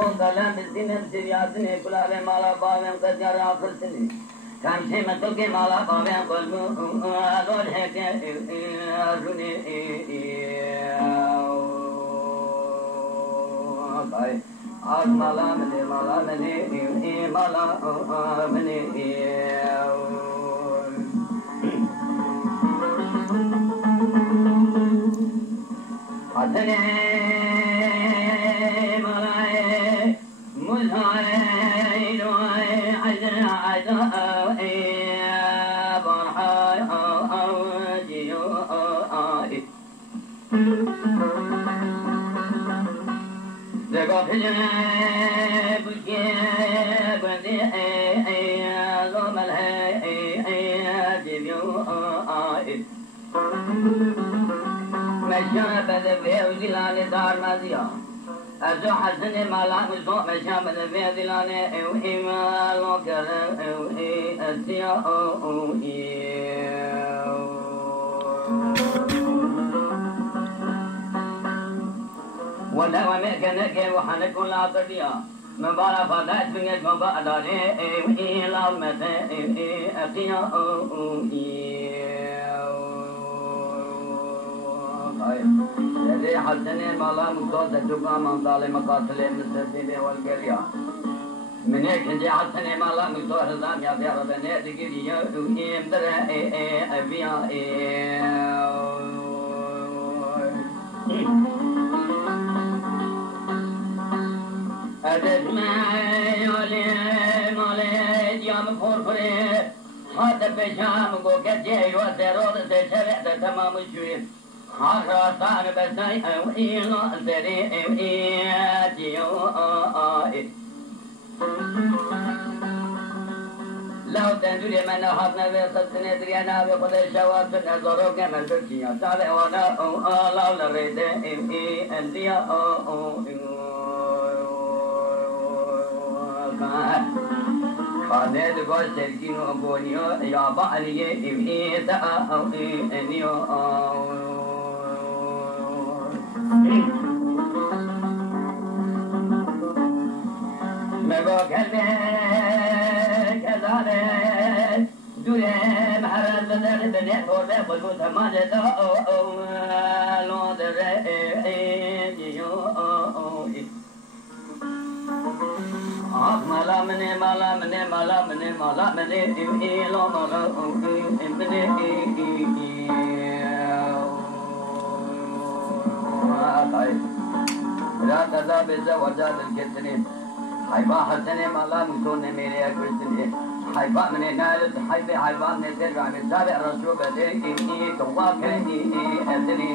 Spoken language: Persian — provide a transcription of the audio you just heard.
Son kalan bizimle siyasını kulağım mala bağım kacar afırsını. Kamşe matoke mala bağım kolmu alor heke rune bay az mala mene mala mene hesene malaye musaye loye azra barhay jiyo Dega phile buke bande lomal hai jibyo مشان بدبه ودلان دار مزيا أزو حسن مالا مزو مشان بدبه دلان او إيمالو كرم او أسيا او ولا ومكنك وحنك ولا تديا مبارا فدات بنك مبارا او إيلا مثل أسيا او Jadi hasilnya malam untuk juga mandale makasle mesti والقرية من هيك jadi hasilnya malam untuk هذا يا بيا بني تجي يا دويم ترى أبيا أدت ما يولي مالي يوم فرفري هذا بجام وكجي وسرور سشرت تمام الشوية حرصان بساي او إيلا زري او إيجيو لو تنجري من حضنا بيصدنا دريانا بخد الشواب سنزورو كمال بكيا سالي وانا او لو لريد او إيجيو خانه دقاء سركينو بونيو يا بعنيه او إيسا او إيجيو مگو کلمه کزاره دوره محرد بدر بنه خورده بلگو تماجه دا لو دره ایجیو آخ مالا منه مالا منه مالا منه مالا منه ایلو مالا منه لا تذهب وجاد الكتنين حيبا حسني مالا مسون ميري أكرسني حيبا من نالت حيبا من سرع من سابع رسول بدي إني كواكني أدني